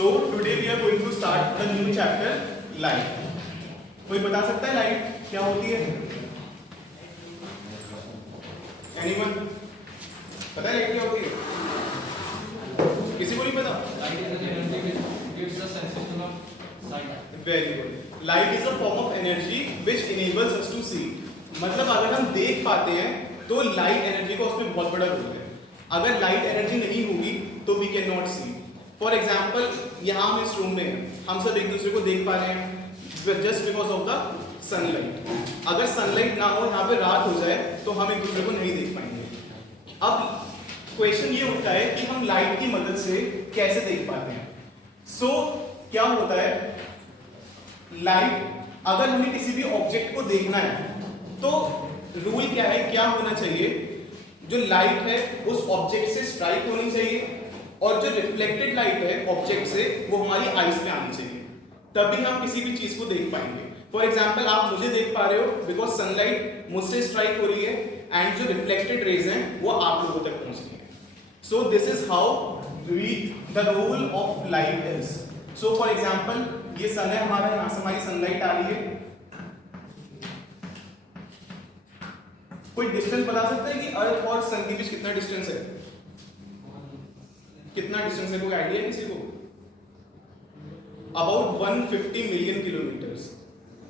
So today we are going to start the new chapter light. कोई बता सकता है लाइट क्या होती है? Anyone? पता है लाइट क्या होती है? किसी को नहीं पता? Light is an energy which gives the sensation of sight. Very good. Light is a form of energy which enables us to see. मतलब अगर हम देख पाते हैं तो लाइट एनर्जी का उसमें बहुत बड़ा रोल है. अगर लाइट एनर्जी नहीं होगी तो we can not see. For example यहाँ हम इस रूम में हैं, हम सब एक दूसरे को देख पा रहे हैं just because of the sunlight. अगर सनलाइट ना हो, यहाँ पे रात हो जाए तो हम एक दूसरे को नहीं देख पाएंगे. अब क्वेश्चन ये उठता है कि हम लाइट की मदद से कैसे देख पाते हैं. सो क्या होता है, लाइट अगर हमें किसी भी ऑब्जेक्ट को देखना है तो रूल क्या है, क्या होना चाहिए, जो लाइट है उस ऑब्जेक्ट से स्ट्राइक होनी चाहिए और जो रिफ्लेक्टेड लाइट है ऑब्जेक्ट से वो हमारी आईज पे आनी चाहिए, तभी हम किसी भी चीज को देख पाएंगे. फॉर एग्जाम्पल आप मुझे देख पा रहे हो बिकॉज सनलाइट मुझसे स्ट्राइक हो रही है एंड जो रिफ्लेक्टेड रेज हैं वो आप लोगों तक पहुंच रही है. So this is how the role of light is. So for example ये सन है हमारा, यहां से हमारी सनलाइट आ रही है. कोई डिस्टेंस बता सकता है कि अर्थ और सन के बीच कितना डिस्टेंस है? कितना डिस्टेंस है, कोई आइडिया किसी को? About 150 million kilometres.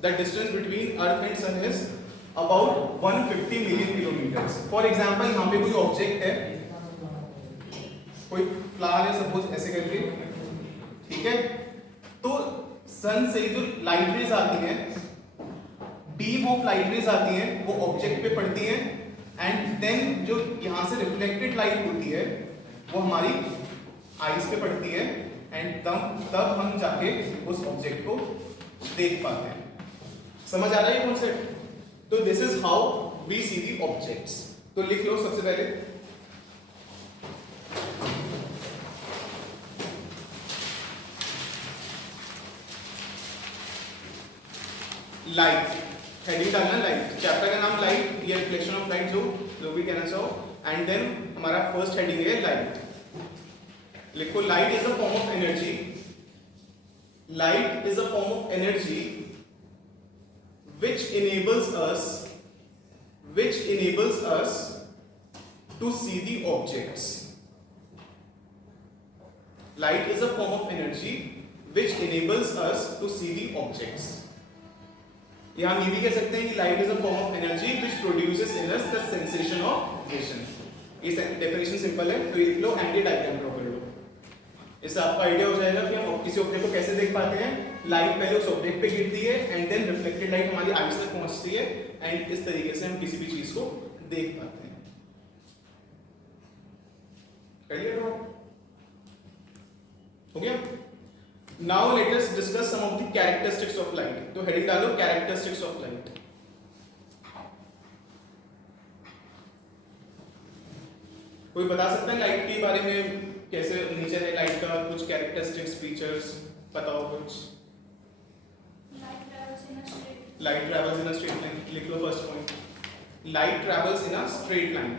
The distance between earth and sun is about 150 million kilometres. For example यहाँ पे कोई ऑब्जेक्ट है, कोई फ्लावर है सपोज ऐसे करके, ठीक है, तो सन से जो लाइट रेज आती हैं, बीम ऑफ लाइट रेज आती हैं, वो ऑब्जेक्ट पे पड़ती हैं एंड देन जो यहाँ से रिफ्लेक्टेड लाइट होती है वो हमारी आईज पे पड़ती है एंड तब हम जाके उस ऑब्जेक्ट को देख पाते हैं. समझ आ रहा है ये कॉन्सेप्ट? तो this is how we see the objects. तो लिख लो सबसे पहले लाइट. हेडिंग डालना लाइट, चैप्टर का नाम लाइट, ये रिफ्लेक्शन ऑफ लाइट जो भी कहना चाहो, एंड देन हमारा फर्स्ट हेडिंग है लाइट. लिखो light is a form of energy. Light is a form of energy which enables us to see the objects. Light is a form of energy which enables us to see the objects. या हम ये भी कह सकते हैं कि light is a form of energy which produces in us the sensation of vision. ये definition simple है, तो ये लिख लो, एंटी डायग्राम ड्रॉ कर लो. इससे आपको आइडिया हो जाएगा कि हम किसी ऑब्जेक्ट को कैसे देख पाते हैं. लाइट पहले उस ऑब्जेक्ट पे गिरती है एंड देन रिफ्लेक्टेड लाइट हमारी आईज तक पहुंचती है एंड इस तरीके से हम किसी भी चीज को देख पाते हैं. क्लियर हो गया? Now let us discuss some of the characteristics of light. तो हेडिंग डालो कैरेक्टरिस्टिक्स ऑफ लाइट. कोई बता सकता है लाइट के बारे में, कैसे नेचर है लाइट का, कुछ कैरेक्टरिस्टिक्स फीचर्स बताओ कुछ. Light travels in a straight line. लिख लो first point. Light travels in a straight line.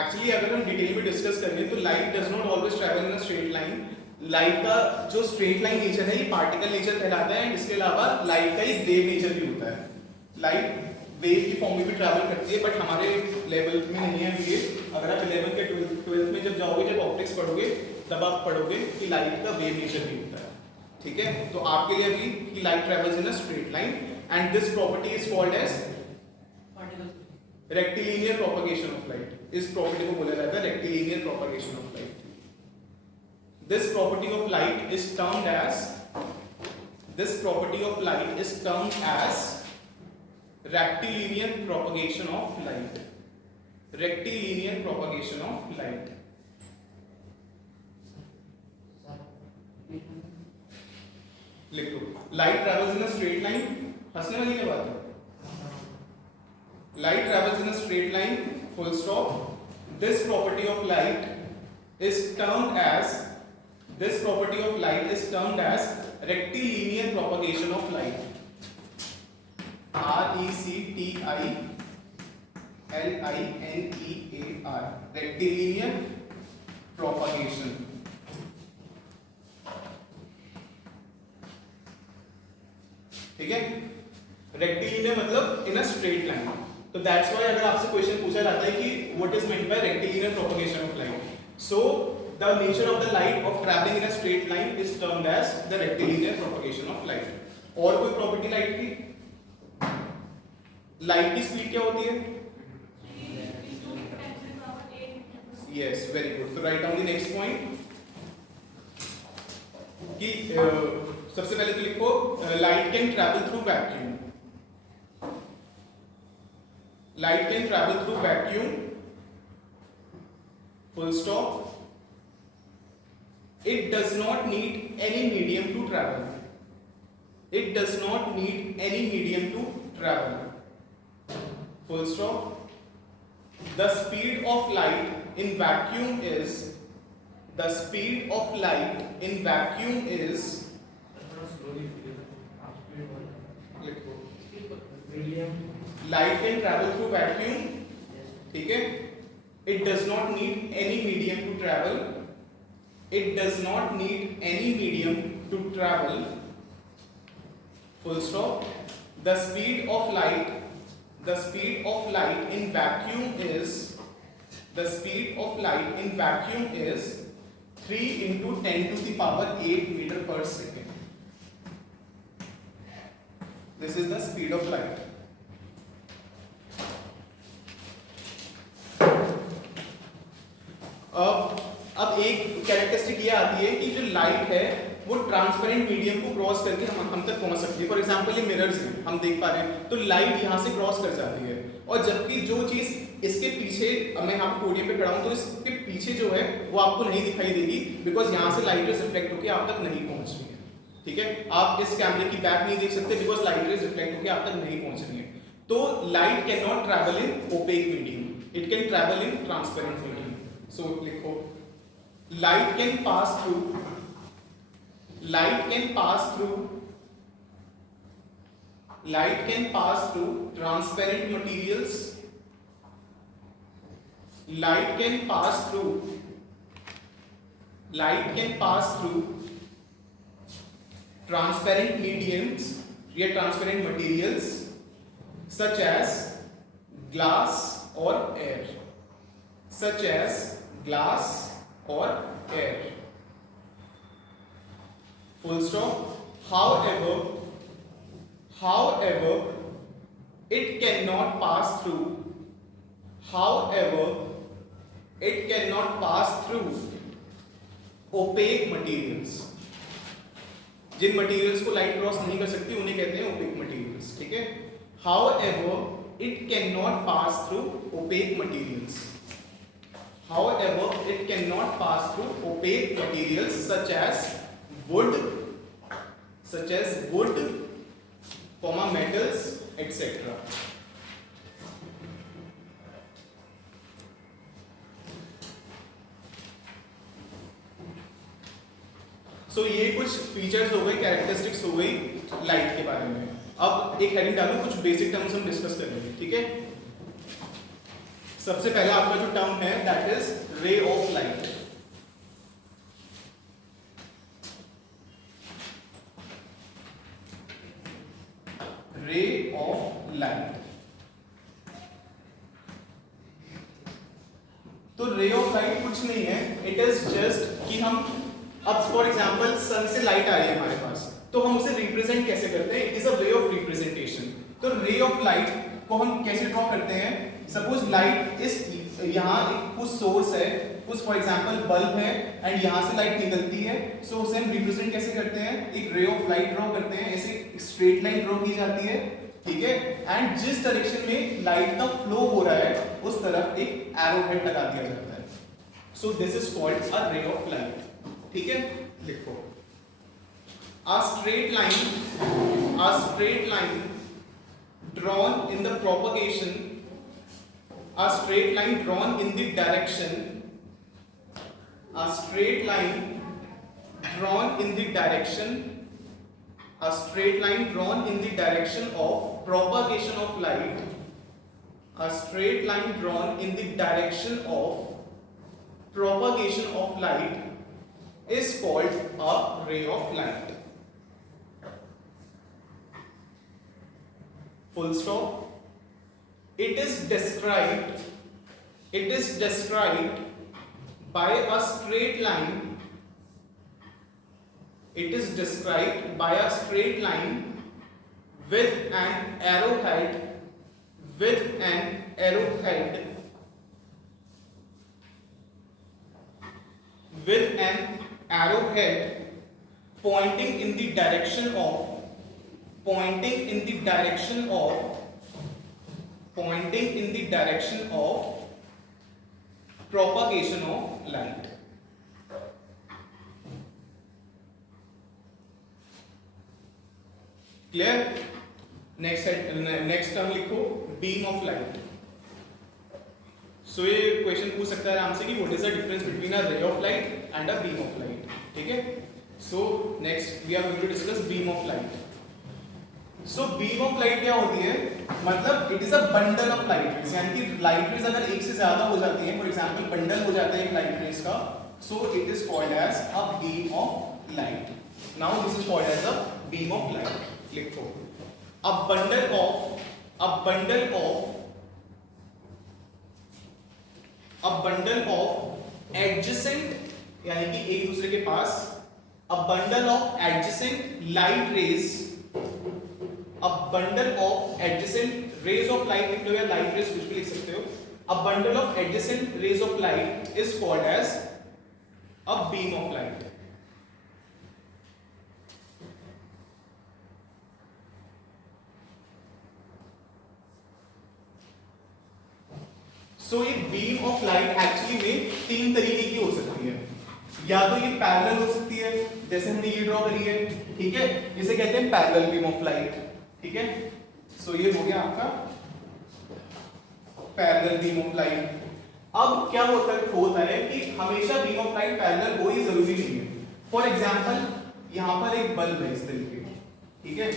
Actually अगर हम डिटेल में डिस्कस करें तो light does not always travel in a straight line. Light का जो स्ट्रेट लाइन नेचर है ये पार्टिकल नेचर कहलाता है एंड इसके अलावा लाइट का एक वेव नेचर भी होता है. लाइट वेव की फॉर्म में भी ट्रैवल करती है बट हमारे लेवल में नहीं है ये. अगर आप 11th के 12th में जब जाओगे, जब ऑप्टिक्स पढ़ोगे, तब आप पढ़ोगे कि लाइट का वेव नेचर भी होता है. ठीक है, तो आपके लिए भी कि light travels in a straight line and this property is called as rectilinear propagation of light. इस प्रॉपर्टी को बोला जाता है rectilinear propagation of light. This property of light is termed as rectilinear propagation of light. Rectilinear propagation of light. लिख लो light travels in a straight line. हंसने वाली क्या बात है? Light travels in a straight line, full stop. This property of light is termed as rectilinear propagation of light. RECTILINEAR LINEAR, rectilinear propagation. ठीक है, rectilinear मतलब इन अ स्ट्रेट लाइन। तो that's why अगर आपसे क्वेश्चन पूछा जाता है कि what is meant by rectilinear propagation of light, so the nature of the light of travelling in a straight line is termed as the rectilinear propagation of light. और कोई property light की? Light की speed क्या होती है? Yes, very good. तो write down the next point कि सबसे पहले तो लिखो light can travel through vacuum. Light can travel through vacuum, full stop. It does not need any medium to travel. It does not need any medium to travel, full stop. The speed of light in vacuum is, the speed of light in vacuum is, light can travel through vacuum, ठीक है? It does not need any medium to travel. It does not need any medium to travel, full stop. The speed of light, the speed of light in vacuum is, the speed of light in vacuum is 3 into 10 to the power 8 meter per second. This is the speed of light. अब एक characteristic ये आती है कि जो light है वो transparent medium को क्रॉस करके हम तक पहुंच सकती है। फॉर एग्जांपल ये मिरर्स हैं, हम देख पा रहे हैं, तो लाइट यहाँ से क्रॉस कर जाती है, और जबकि जो चीज इसके पीछे, मैं यहाँ पे पोडियम पे खड़ा हूँ तो इसके पीछे जो है वो आपको नहीं दिखाई देगी, बिकॉज यहाँ से लाइट रेज रिफ्लेक्ट होकर आप तक नहीं पहुंच रही है। ठीक है, आप इस कैमरे की बैक नहीं देख सकते बिकॉज लाइट रेज रिफ्लेक्ट होकर आप तक नहीं पहुंच रही है। तो light can not travel in opaque medium, it can travel in transparent medium. So लिखो light can pass through, light can pass through, light can pass through transparent materials, light can pass through, light can pass through transparent mediums या transparent materials such as glass or air, such as glass or air, full stop. However, it cannot pass through, however, it cannot pass through opaque materials. Jin materials को light cross नहीं कर सकती उन्हें कहते हैं OPEC materials. ठीक है, however, it cannot pass through opaque materials. However, it cannot pass through opaque materials such as wood, metals, etc. So ये कुछ फीचर्स हो गए, कैरेक्टरिस्टिक्स हो गई लाइट के बारे में। अब एक हेडिंग डालो, कुछ बेसिक टर्म्स हम डिस्कस करेंगे। ठीक है, सबसे पहला आपका जो टर्म है दैट इज रे ऑफ लाइट। रे ऑफ लाइट, तो रे ऑफ लाइट कुछ नहीं है, इट इज जस्ट कि हम, अब फॉर एग्जांपल सन से लाइट आ रही है हमारे पास, तो हम उसे रिप्रेजेंट कैसे करते हैं? It is a way of representation. तो रे ऑफ लाइट को हम कैसे ड्रॉ करते हैं? सपोज लाइट इस, यहाँ कुछ सोर्स है, कुछ फॉर एग्जांपल बल्ब है एंड यहाँ से लाइट निकलती है, सो उसे हम रिप्रेजेंट कैसे करते हैं? एक रे ऑफ लाइट ड्रॉ करते हैं, ऐसे स्ट्रेट लाइन ड्रॉ की जाती है। ठीक है, एंड जिस डायरेक्शन में लाइट का फ्लो हो रहा है उस तरफ एक एरो हेड लगा दिया जाता है। So this is called a ray of light. ठीक है, लिखो a straight line drawn in the propagation, a straight line drawn in the direction, a straight line drawn in the direction, a straight line drawn in the direction of propagation of light, a straight line drawn in the direction of propagation of light is called a ray of light. Full stop. It is described by a straight line. It is described by a straight line with an arrowhead pointing in the direction of propagation of light. Clear? Next term लिखो beam of light. So ये question पूछ सकता है हमसे कि what is the difference between a ray of light and a beam of light. ठीक है. So next we are going to discuss beam of light. So beam of light क्या होती है? मतलब it is a bundle of light rays. यानी कि light rays अगर एक से ज्यादा हो जाती है, फॉर एग्जांपल बंडल हो जाता है एक लाइट रेज का, so it is called as a beam of light. Now this is called as a beam of light. लिखो a bundle of adjacent, यानी कि एक दूसरे के पास, a bundle of adjacent light rays, a bundle of adjacent rays of light लिख लो या light rays कुछ भी लिख सकते हो. A bundle of adjacent rays of light is called as a beam of light. सो ये बीम ऑफ लाइट एक्चुअली में तीन तरीके की हो सकती है. या तो ये पैरेलल हो सकती है, जैसे हमने ये ड्रॉ करी है. ठीक है, इसे कहते हैं पैरेलल बीम ऑफ लाइट. ठीक है. सो ये हो गया आपका पैरेलल बीम ऑफ लाइट. अब क्या होता है कि हमेशा बीम ऑफ लाइट पैरेलल हो ही जरूरी नहीं है. फॉर एग्जांपल यहां पर एक बल्ब है इस तरीके का. ठीक है.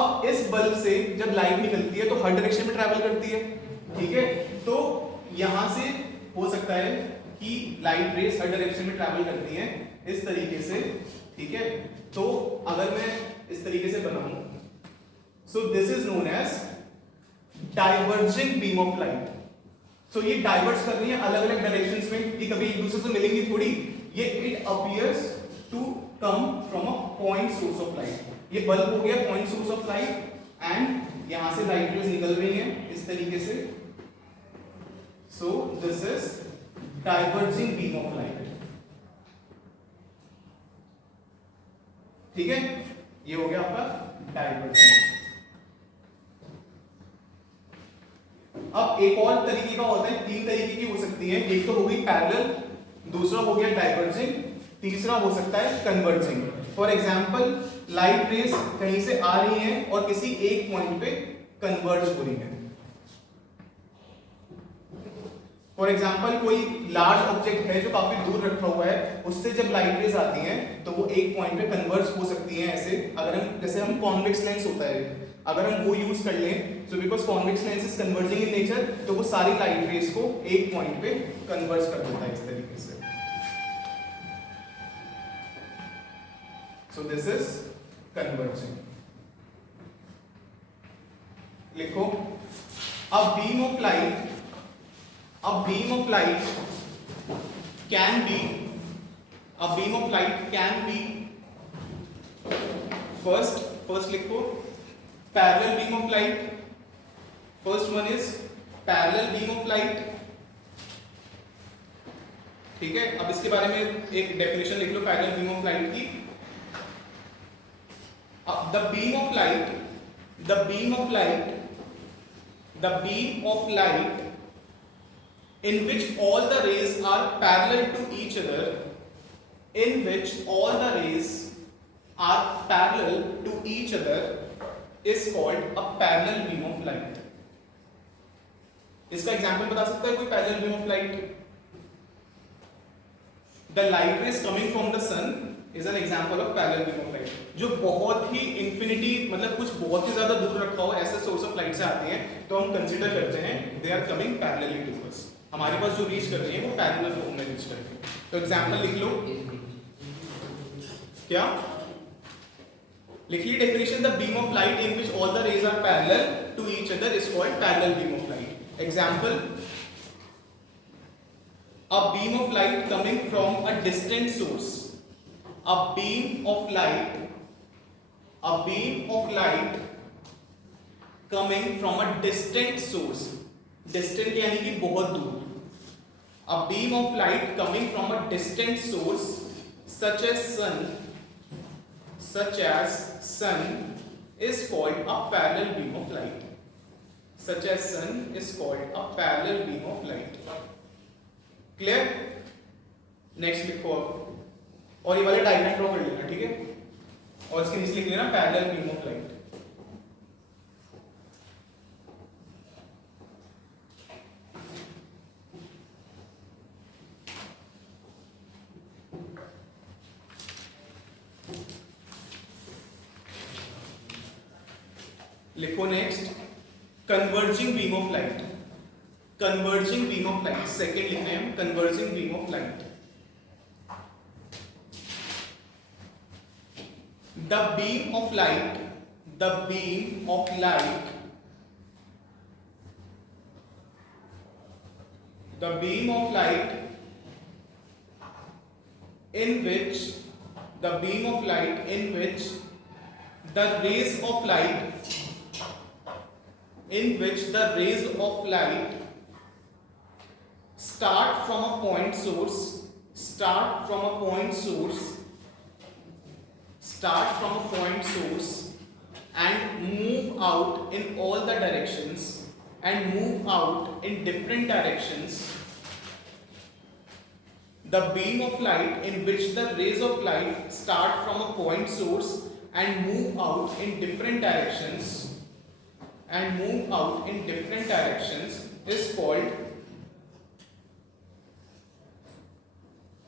अब इस बल्ब से जब लाइट निकलती है तो हर डायरेक्शन में ट्रैवल करती है. ठीक है. तो यहां से हो सकता है कि लाइट रेस हर डायरेक्शन में ट्रैवल करती हैं इस तरीके से. ठीक है. तो अगर मैं इस तरीके से बनाऊं, so this is known as diverging beam of light. So ये डाइवर्ज कर रही है अलग अलग डायरेक्शंस में, ये कभी एक दूसरे से मिलेंगी थोड़ी. ये it appears to come from a point source of light. ये बल्ब हो गया point source of light and यहां से लाइट रेस निकल रही है इस तरीके से. So this is diverging beam of light. ठीक है, ये हो गया आपका डाइवर्जिंग. अब एक और तरीके का होता है, तीन तरीके की हो सकती है. एक तो हो गई पैरेलल, दूसरा हो गया डाइवर्जिंग, तीसरा हो सकता है converging. For example light rays कहीं से आ रही है और किसी एक पॉइंट पे कन्वर्ज हो रही है. फॉर एग्जाम्पल कोई लार्ज ऑब्जेक्ट है जो काफी दूर रखा हुआ है, उससे जब लाइट रेज आती हैं तो वो एक पॉइंट पे कन्वर्ज हो सकती हैं. ऐसे अगर हम जैसे हम कॉन्वेक्स लेंस होता है, अगर हम वो यूज कर लें, so because convex lens is converging in nature, तो वो सारी लाइट रेज को एक पॉइंट पे कन्वर्ज कर देता है इस तरीके से. So this is converging. लिखो a beam of light can be first लिखो parallel beam of light. First one is parallel beam of light. ठीक है. अब इसके बारे में एक डेफिनेशन लिख लो पैरेलल बीम ऑफ लाइट की. the beam of light in which all the rays are parallel to each other, is called a parallel beam of light. इसका एग्जांपल बता सकता है कोई parallel beam of light? The light rays coming from the sun is an example of parallel beam of light, जो बहुत ही infinity मतलब कुछ बहुत ही ज्यादा दूर रखा हो ऐसे सोर्स ऑफ लाइट से आते हैं, तो हम कंसीडर करते हैं they are coming parallelly to us, हमारे पास जो रीच कर रही है वो पैरेलल फॉर्म में रीच कर रही है। तो एग्जांपल लिख लो, क्या लिख ली definition, the beam of light in which all the rays are parallel to each other is called parallel beam of light. Example, a beam of light coming from a distant source, a beam of light coming from a distant source, distant यानी कि बहुत दूर, a beam of light coming from a distant source such as sun is called a parallel beam of light, such as sun is called a parallel beam of light। Clear? Next लिखो अब, और ये वाले diagram draw कर लेना, ठीक है, और इसके नीचे लिख लेना पैरेलल बीम ऑफ लाइट। लिखो next converging beam of light, converging beam of light, second लिखना है converging beam of light। The beam of light in which the rays of light start from a point source and move out in all the directions and move out in different directions। The beam of light in which the rays of light start from a point source and move out in different directions is called,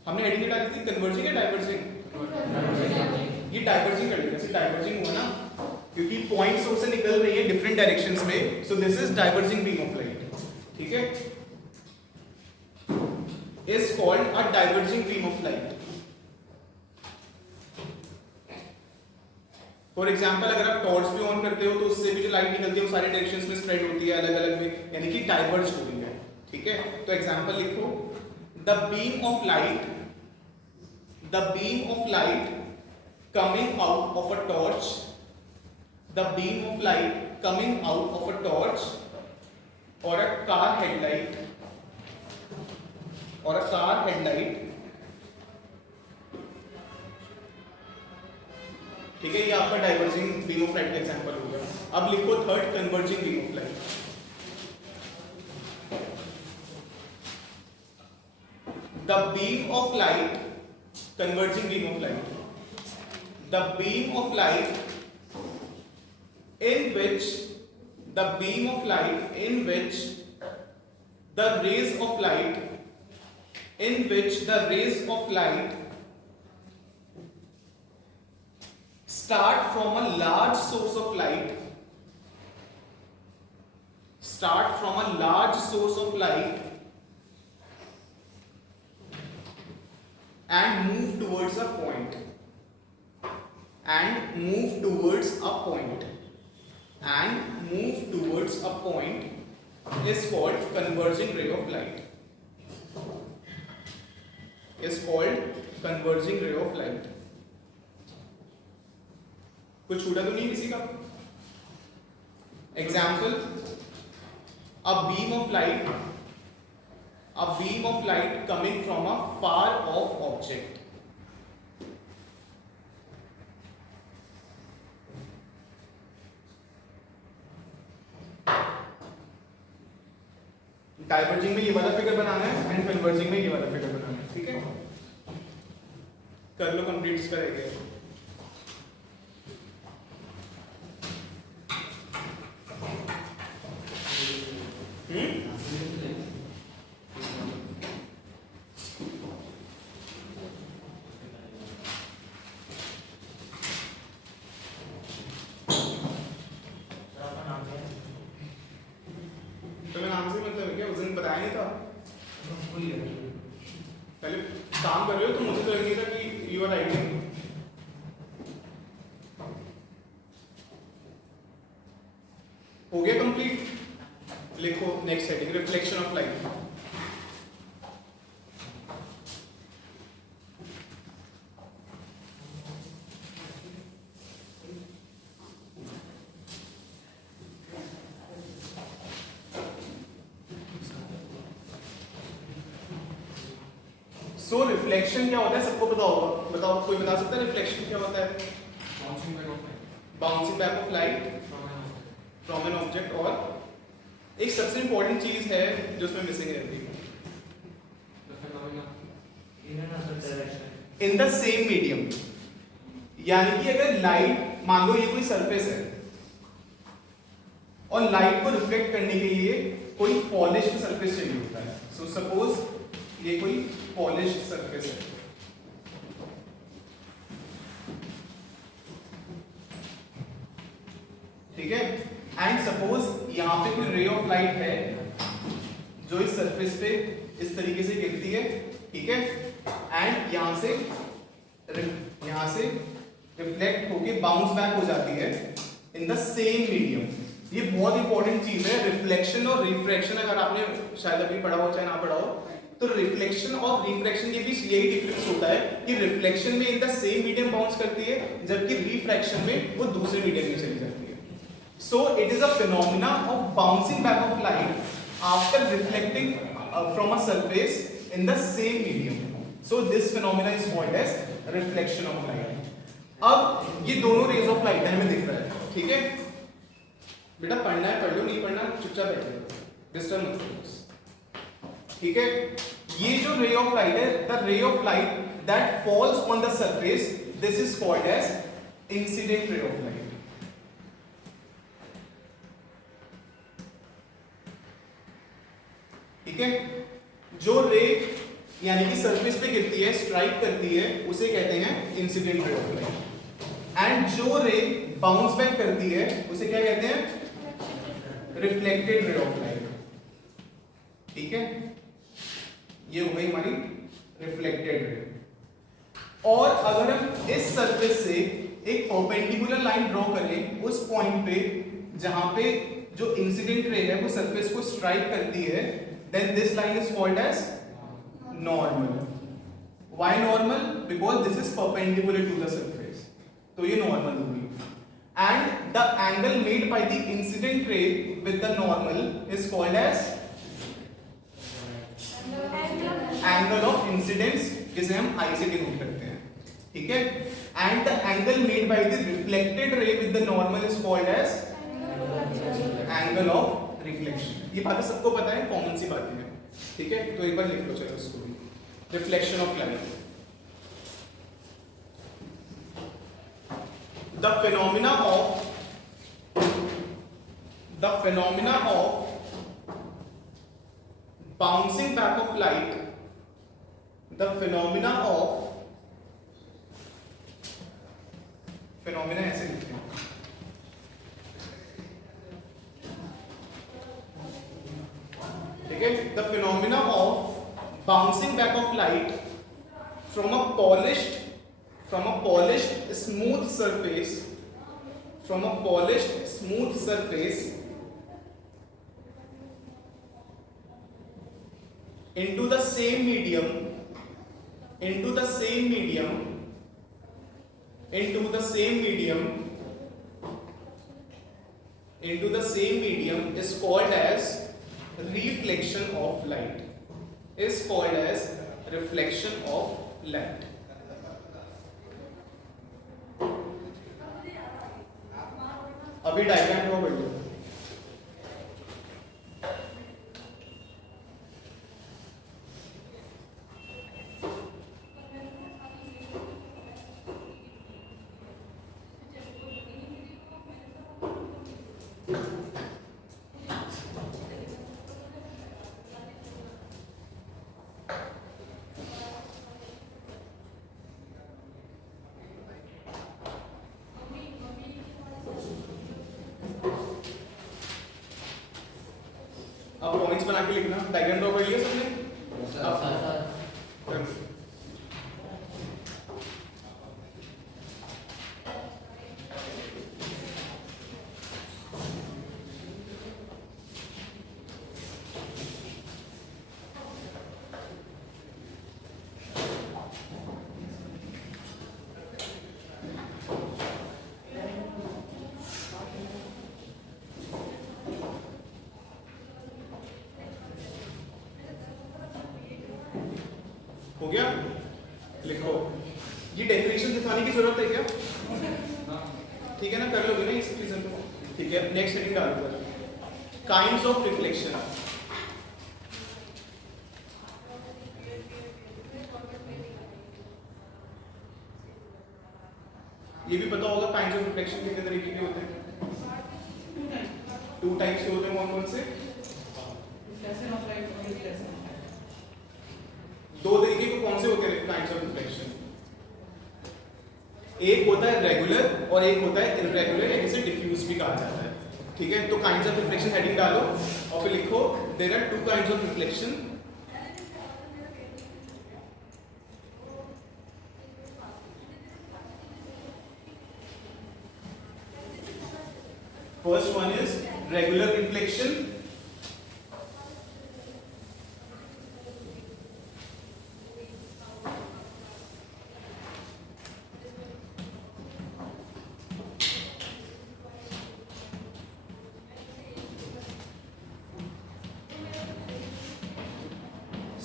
हमने heading क्या डाली थी, converging या diverging? ये diverging कर लेंगे, diverging हुआ ना क्योंकि पॉइंट सोर्स से निकल रही है डिफरेंट डायरेक्शंस में, सो this is diverging beam of light, ठीक है, is called a diverging beam of light. For example अगर आप टॉर्च भी ऑन करते हो तो उससे भी जो लाइट निकलती है वो सारे डायरेक्शंस में स्प्रेड होती है अलग अलग में, यानी कि डाइवर्ज हो रही है, ठीक है। तो एग्जांपल लिखो, the beam of light coming out of a torch, the beam of light coming out of a torch or a car headlight ठीक है, ये आपका डाइवर्जिंग बीम ऑफ लाइट का एग्जांपल हो गया। अब लिखो third converging beam of light. The beam of light, converging beam of light, the beam of light in which the rays of light start from a large source of light and move towards a point is called converging ray of light, कुछ छूटा तो नहीं किसी का? Example, a beam of light coming from a far off object, diverging में ये वाला figure बनाना है एंड कन्वर्जिंग में ये वाला फिगर बनाना है, ठीक है, कर लो कंप्लीट इसका रह गया। था? पहले काम कर रहे हो तो मुझे तो लग नहीं था कि यू आर राइटिंग। हो गया कंप्लीट? लिखो next heading, reflection of light. So reflection क्या होता है सबको पता होगा, बताओ कोई बता सकता है रिफ्लेक्शन क्या होता है? Bouncing back of light from an object. और एक सबसे इंपॉर्टेंट चीज है जो उसमें मिसिंग रहती है, इन द सेम मीडियम। यानी कि अगर लाइट, मान लो ये कोई सरफेस है और लाइट को रिफ्लेक्ट करने के लिए कोई पॉलिश्ड सरफेस चाहिए होता है। सो सपोज ये कोई पॉलिश्ड सरफेस है, ठीक है, एंड सपोज यहां पे कोई रे ऑफ लाइट है जो इस सरफेस पे इस तरीके से गिरती है, ठीक है, एंड यहां से रिफ्लेक्ट होके बाउंस बैक हो जाती है इन द सेम मीडियम। ये बहुत इंपॉर्टेंट चीज है, रिफ्लेक्शन और रिफ्रैक्शन। अगर आपने शायद अभी पढ़ा हो चाहे ना पढ़ा हो, तो रिफ्लेक्शन और रिफ्रैक्शन के बीच यही डिफरेंस होता है कि रिफ्लेक्शन में इन द सेम मीडियम बाउंस करती है, जबकि रिफ्रैक्शन में वो दूसरे मीडियम में चली जाती है। So it is a phenomena of bouncing back of light after reflecting from a surface in the same medium. So this phenomena is called as reflection of light. अब ये दोनों रेज ऑफ लाइट हमें दिख रहा है, ठीक है, बेटा पढ़ना है पढ़ लो, नहीं पढ़ना चुपचाप बैठे, डिस्टर्ब मत करो, ठीक है। ये जो रे ऑफ लाइट है, the ray of light that falls on the surface, this is called as incident ray of light. ठीक है, जो रे यानी कि सरफेस पे गिरती है, स्ट्राइक करती है, उसे कहते हैं incident ray of light. And जो रे बाउंस बैक करती है उसे क्या कहते हैं? Reflected ray of light. ठीक है, ये हो गई हमारी रिफ्लेक्टेड रे। और अगर हम इस सरफेस से एक परपेंडिकुलर लाइन ड्रॉ करें उस पॉइंट पे जहां पे जो इंसिडेंट रे है वो सरफेस को स्ट्राइक करती है, then this line is called as normal. Why normal? Because this is perpendicular to the surface, तो ये नॉर्मल होगी। And the angle made by the incident ray with the normal is called as angle of incidence, जिसे हम I से denote करते हैं, ठीक है। And the angle made by the reflected ray with the normal is called as angle of reflection. ये बातें सबको पता है, कॉमन सी बातें हैं, ठीक है। तो एक बार लिख लो चलो इसको भी, reflection of light. The phenomena of bouncing back of light, the phenomena ऐसे लिखते हैं, ठीक है। The phenomena of bouncing back of light from a polished smooth surface, into the same medium is called as reflection of light, अभी diagram draw कर लो। अब points बना के लिखना। डायग्राम ड्रॉ कर लिया सबने? कर लो। हो गया? लिखो। ये डेफिनेशन दिखाने की जरूरत है क्या? ठीक है ना, कर लोगे ना इस चीजों को? ठीक है, नेक्स्ट हेडिंग डाल दो, काइंड्स ऑफ रिफ्लेक्शन। ये भी पता होगा काइंड्स ऑफ रिफ्लेक्शन कितने तरीके के होते हैं? 2 टाइप्स के होते हैं। कौन कौन से? दो तरीके के कौन से होते हैं काइंड्स ऑफ रिफ्लेक्शन? एक होता है रेगुलर और एक होता है इररेगुलर, या जिसे डिफ्यूज भी कहा जाता है। ठीक है, तो काइंड्स ऑफ रिफ्लेक्शन हेडिंग डालो और फिर लिखो there are 2 kinds of reflection. First one is regular reflection.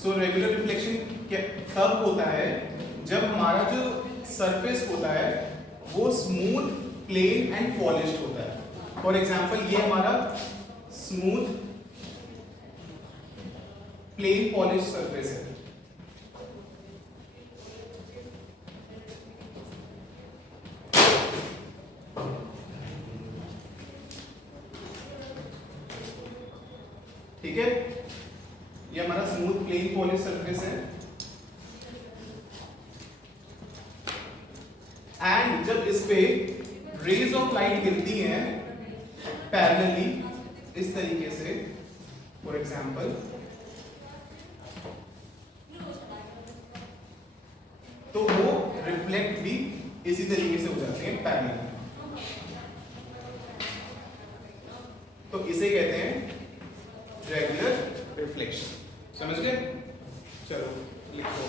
So regular reflection तब होता है जब हमारा जो सरफेस होता है वो स्मूथ, प्लेन एंड पॉलिश्ड होता है। फॉर एग्जाम्पल ये हमारा स्मूथ प्लेन पॉलिश सरफेस है। ठीक है, ये हमारा स्मूथ प्लेन पॉलिश सरफेस है। एंड जब इस पे रेज ऑफ लाइट गिरती हैं पैरेलली इस तरीके से, फॉर एग्जाम्पल तो वो रिफ्लेक्ट भी इसी तरीके से हो जाते हैं पैरेलली। तो इसे कहते हैं रेगुलर रिफ्लेक्शन। समझ गए? चलो लिखो।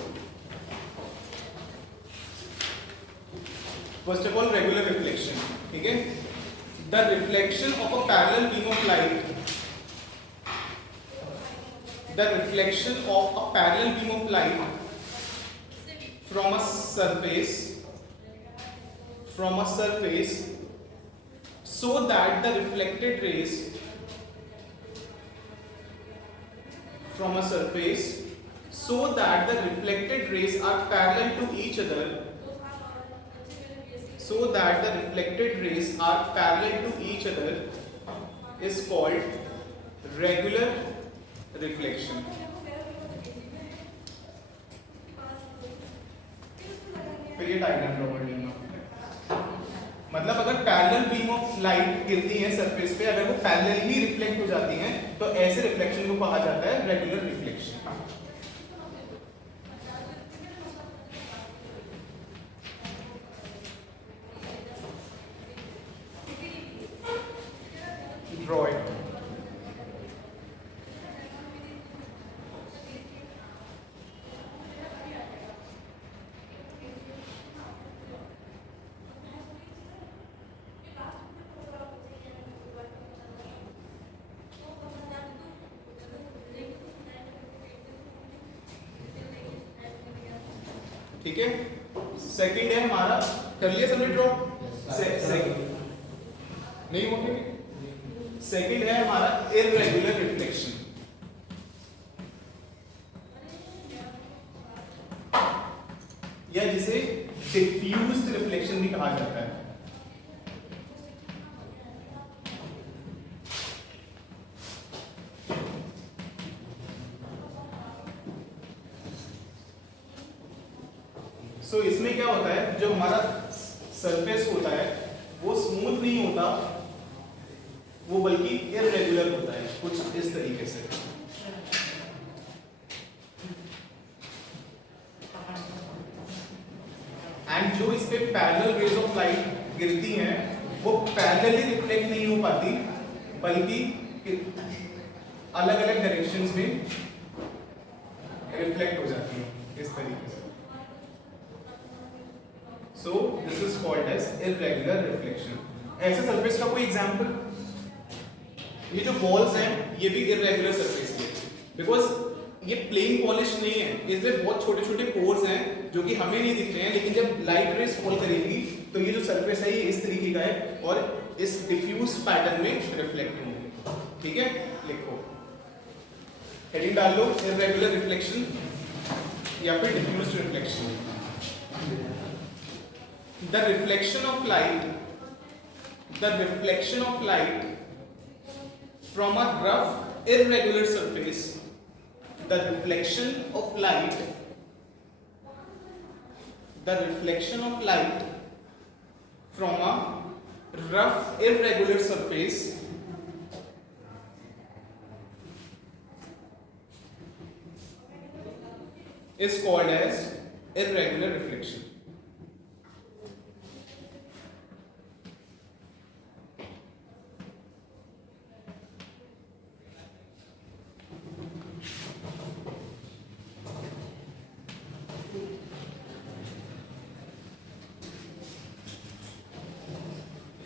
First of all regular reflection. ठीक है, the reflection of a parallel beam of light, the reflection of a parallel beam of light from a surface so that the reflected rays from a surface so that the reflected rays are parallel to each other, so that the reflected rays are parallel to each other is called regular reflection. फिर ये diagram draw कर लेना। मतलब अगर parallel beam of light गिरती है surface पे, अगर वो पैरेलली रिफ्लेक्ट हो जाती हैं तो ऐसे रिफ्लेक्शन को कहा जाता है रेगुलर रिफ्लेक्शन। Draw it. ठीक है, सेकंड है हमारा, कर लिया सबने ड्रॉ? सेकंड नहीं हो गया। सेकंड है हमारा इररेगुलर रिफ्लेक्शन। या जिसे डिफ्यूज्ड रिफ्लेक्शन भी कहा जाता है। सो इसमें क्या होता है, जो हमारा सरफेस होता है वो स्मूथ नहीं होता, वो बल्कि इररेगुलर होता है कुछ इस तरीके से। जो इस पे पैरेलल रेज ऑफ लाइट गिरती हैं वो पैरेलली रिफ्लेक्ट नहीं हो पाती, बल्कि अलग अलग डायरेक्शंस में रिफ्लेक्ट हो जाती है इस तरीके से। So this is called as irregular reflection. ऐसे सरफेस का कोई एग्जांपल, ये जो वॉल्स हैं ये भी इररेगुलर सरफेस के, बिकॉज ये प्लेन पॉलिश नहीं है, इसलिए बहुत छोटे छोटे पोर्स हैं जो कि हमें नहीं दिख रहे हैं, लेकिन जब लाइट रेज फॉल करेगी तो ये जो सरफेस है ये इस तरीके का है और इस डिफ्यूज पैटर्न में रिफ्लेक्ट होंगे। ठीक है, लिखो, हेडिंग डाल लो, इररेगुलर रिफ्लेक्शन या फिर diffused reflection. The reflection of light from a rough irregular surface, the reflection of light from a rough irregular surface is called as irregular reflection.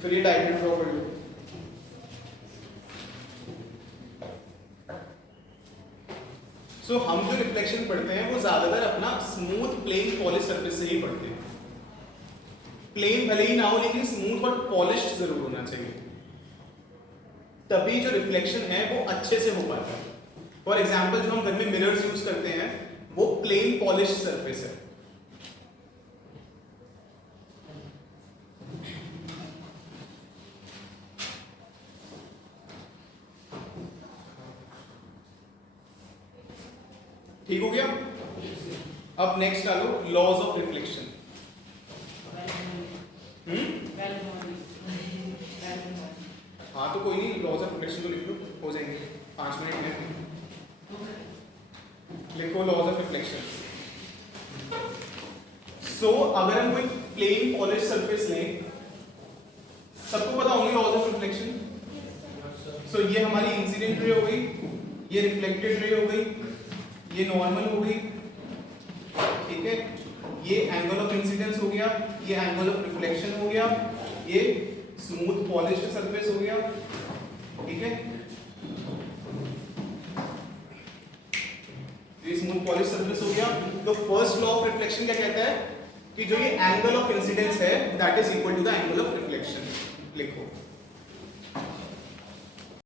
फिर ये डायग्राम ड्रॉ कर लो। हम जो रिफ्लेक्शन पढ़ते हैं वो ज्यादातर अपना स्मूथ प्लेन पॉलिश सरफेस से ही पढ़ते हैं। प्लेन भले ही ना हो लेकिन स्मूथ और पॉलिश्ड जरूर होना चाहिए, तभी जो रिफ्लेक्शन है वो अच्छे से हो पाता है। फॉर एग्जाम्पल जो हम घर में मिरर्स यूज करते हैं वो प्लेन पॉलिश्ड सरफेस है। ठीक हो गया। अब नेक्स्ट डालो लॉज ऑफ रिफ्लेक्शन। हाँ तो कोई नहीं, लॉज ऑफ रिफ्लेक्शन तो लिख लो, हो जाएंगे 5 मिनट में। लिखो लॉज ऑफ रिफ्लेक्शन। सो अगर हम कोई प्लेन पॉलिश सरफेस लें, सबको पता होंगे लॉज ऑफ रिफ्लेक्शन। सो ये हमारी इंसिडेंट रे हो गई, ये रिफ्लेक्टेड रे हो गई, ये नॉर्मल हो गई, ठीक है, ये एंगल ऑफ इंसिडेंस हो गया, ये एंगल ऑफ रिफ्लेक्शन हो गया, ये स्मूथ पॉलिश्ड सरफेस हो गया, ठीक है, ये स्मूथ पॉलिश्ड सरफेस हो गया। तो फर्स्ट लॉ ऑफ रिफ्लेक्शन क्या कहता है कि जो ये एंगल ऑफ इंसिडेंस है that is equal to the angle of reflection. लिखो